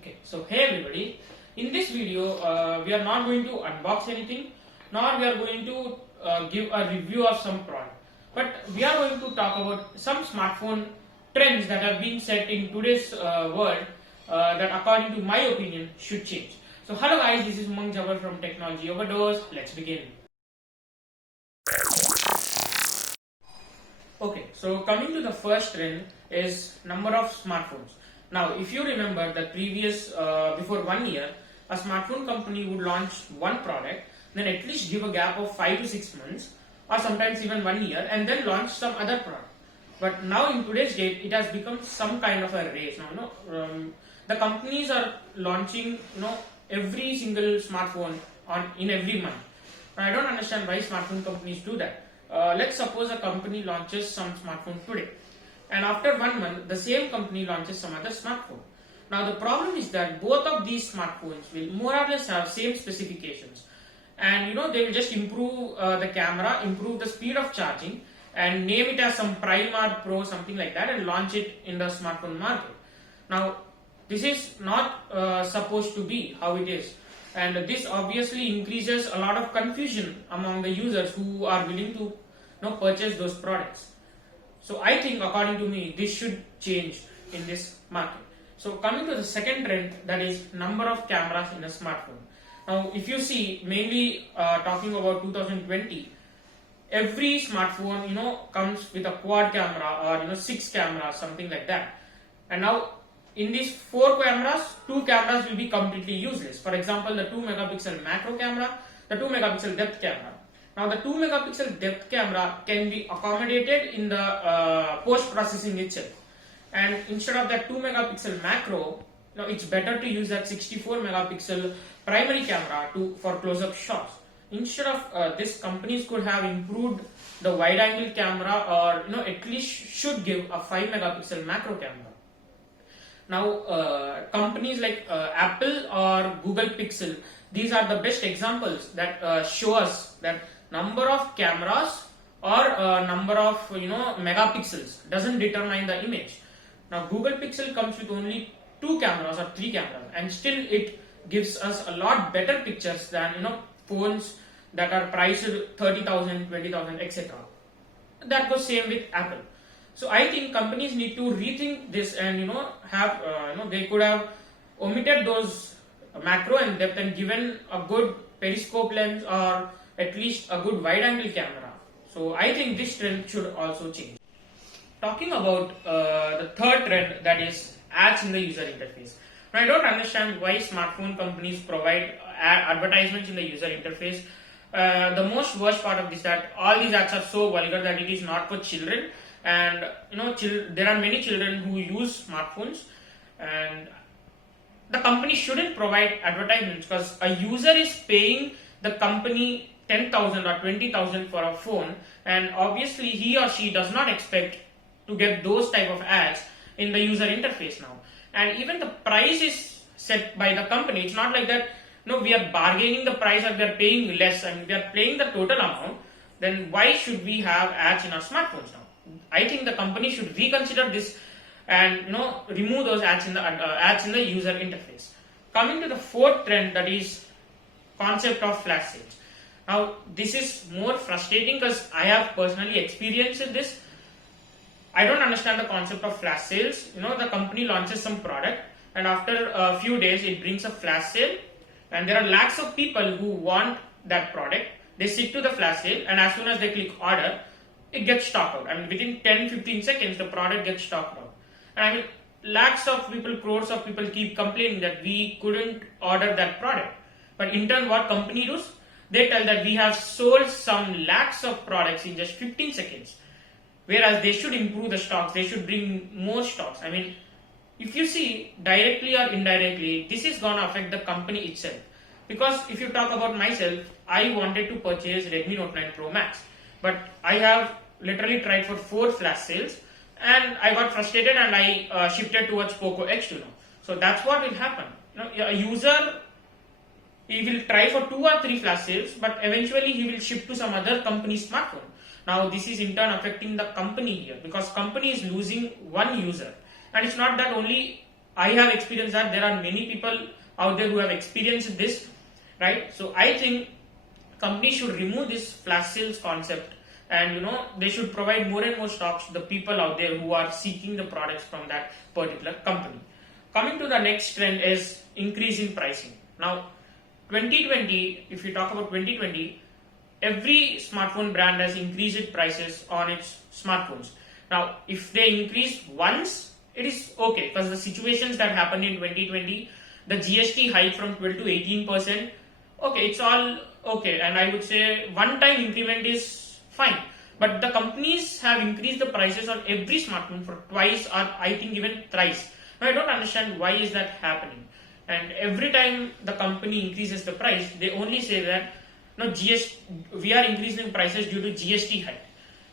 Okay, so hey everybody, in this video we are not going to unbox anything, nor we are going to give a review of some product, but we are going to talk about some smartphone trends that have been set in today's world that according to my opinion should change. So hello guys, this is Umang Jabbar from Technology Overdose. Let's begin. Okay, so coming to the first trend is number of smartphones. Now, if you remember the previous, before 1 year, a smartphone company would launch one product, then at least give a gap of 5 to 6 months, or sometimes even 1 year, and then launch some other product. But now in today's date, it has become some kind of a race. Now, the companies are launching, every single smartphone in every month. Now, I don't understand why smartphone companies do that. Let's suppose a company launches some smartphone today, and after 1 month the same company launches some other smartphone. Now the problem is that both of these smartphones will more or less have same specifications, and they will just improve the camera, improve the speed of charging, and name it as some Prime or Pro, something like that, and launch it in the smartphone market. Now this is not supposed to be how it is, and this obviously increases a lot of confusion among the users who are willing to purchase those products. So I think, according to me, this should change in this market. So coming to the second trend, that is number of cameras in a smartphone. Now if you see, mainly talking about 2020, every smartphone comes with a quad camera or 6 cameras, something like that. And now in these 4 cameras, 2 cameras will be completely useless. For example, the 2 megapixel macro camera, the 2 megapixel depth camera. Now the 2 megapixel depth camera can be accommodated in the post processing itself, and instead of that 2 megapixel macro, it's better to use that 64 megapixel primary camera for close up shots. Instead of this, companies could have improved the wide angle camera, or at least should give a 5 megapixel macro camera. Now companies like Apple or Google Pixel, these are the best examples that show us that number of cameras or number of megapixels doesn't determine the image. Now Google Pixel comes with only 2 cameras or 3 cameras, and still it gives us a lot better pictures than phones that are priced 30,000, 20,000, etc. That goes same with Apple. So I think companies need to rethink this and have they could have omitted those macro and depth and given a good periscope lens or at least a good wide angle camera. So I think this trend should also change. Talking about the third trend, that is ads in the user interface. Now I don't understand why smartphone companies provide advertisements in the user interface. The most worst part of this, that all these ads are so vulgar that it is not for children, and there are many children who use smartphones, and the company shouldn't provide advertisements because a user is paying the company 10,000 or 20,000 for a phone, and obviously he or she does not expect to get those type of ads in the user interface now. And even the price is set by the company. It's not like that we are bargaining the price or we are paying less and we are paying the total amount. Then why should we have ads in our smartphones now? I think the company should reconsider this and remove those ads in the user interface. Coming to the fourth trend, that is concept of flash sales. Now this is more frustrating because I have personally experienced this. I don't understand the concept of flash sales. The company launches some product, and after a few days it brings a flash sale, and there are lakhs of people who want that product. They stick to the flash sale, and as soon as they click order, it gets stocked out. I mean, within 10-15 seconds the product gets stocked out. And I mean, lakhs of people, crores of people keep complaining that we couldn't order that product. But in turn, what company does? They tell that we have sold some lakhs of products in just 15 seconds. Whereas they should improve the stocks, they should bring more stocks. I mean, if you see, directly or indirectly, this is going to affect the company itself. Because if you talk about myself, I wanted to purchase Redmi Note 9 Pro Max. But I have literally tried for 4 flash sales, and I got frustrated and I shifted towards Poco X2 now. So that's what will happen. A user, he will try for 2 or 3 flash sales, but eventually he will shift to some other company's smartphone. Now this is in turn affecting the company here, because company is losing one user, and it's not that only I have experienced that. There are many people out there who have experienced this, right? So I think companies should remove this flash sales concept, and they should provide more and more stocks to the people out there who are seeking the products from that particular company. Coming to the next trend is increase in pricing. Now 2020, if you talk about 2020, every smartphone brand has increased its prices on its smartphones. Now if they increase once, it is okay, because the situations that happened in 2020, the GST hike from 12 to 18%, okay, it's all okay, and I would say one time increment is fine. But the companies have increased the prices on every smartphone for twice, or I think even thrice. Now I don't understand why is that happening. And every time the company increases the price, they only say that no, we are increasing prices due to GST hike.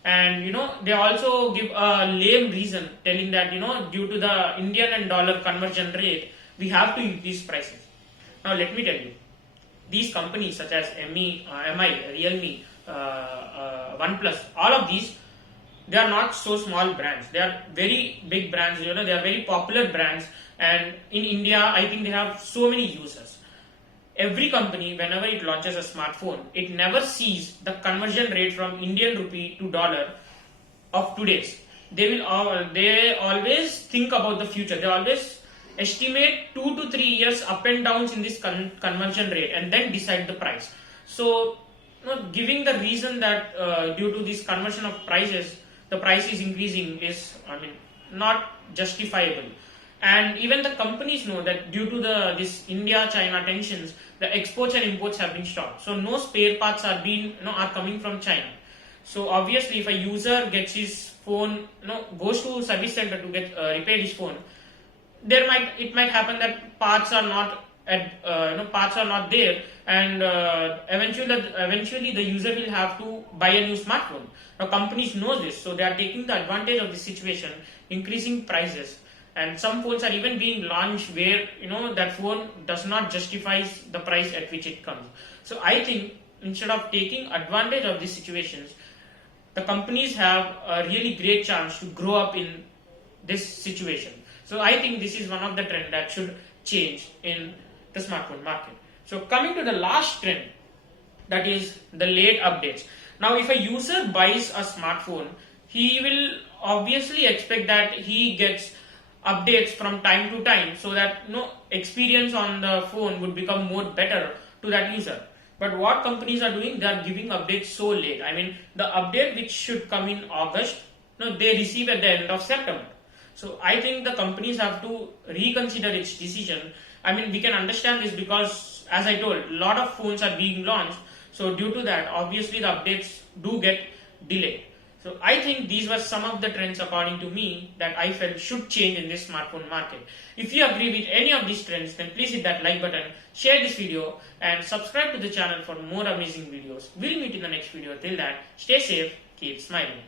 And they also give a lame reason, telling that due to the Indian and dollar conversion rate, we have to increase prices. Now let me tell you, these companies such as MI, Realme, OnePlus, all of these, they are not so small brands. They are very big brands. They are very popular brands, and in India, I think they have so many users. Every company, whenever it launches a smartphone, it never sees the conversion rate from Indian rupee to dollar of today's. They always think about the future. They always estimate 2 to 3 years up and downs in this conversion rate, and then decide the price. So, giving the reason that due to this conversion of prices, the price is increasing is, not justifiable. And even the companies know that due to this India-China tensions, the exports and imports have been stopped. So no spare parts are coming from China. So obviously, if a user gets his phone, goes to service center to get repair his phone, it might happen that parts are not there, and eventually the user will have to buy a new smartphone. Now companies know this, so they are taking the advantage of the situation, increasing prices. And some phones are even being launched where that phone does not justify the price at which it comes. So I think instead of taking advantage of these situations, the companies have a really great chance to grow up in this situation. So I think this is one of the trends that should change in the smartphone market. So coming to the last trend, that is the late updates. Now if a user buys a smartphone, he will obviously expect that he gets updates from time to time, so that experience on the phone would become more better to that user. But what companies are doing, they are giving updates so late. The update which should come in August, they receive at the end of September. So I think the companies have to reconsider its decision. We can understand this because, as I told, a lot of phones are being launched. So due to that, obviously the updates do get delayed. So I think these were some of the trends, according to me, that I felt should change in this smartphone market. If you agree with any of these trends, then please hit that like button, share this video, and subscribe to the channel for more amazing videos. We'll meet in the next video. Till then, stay safe, keep smiling.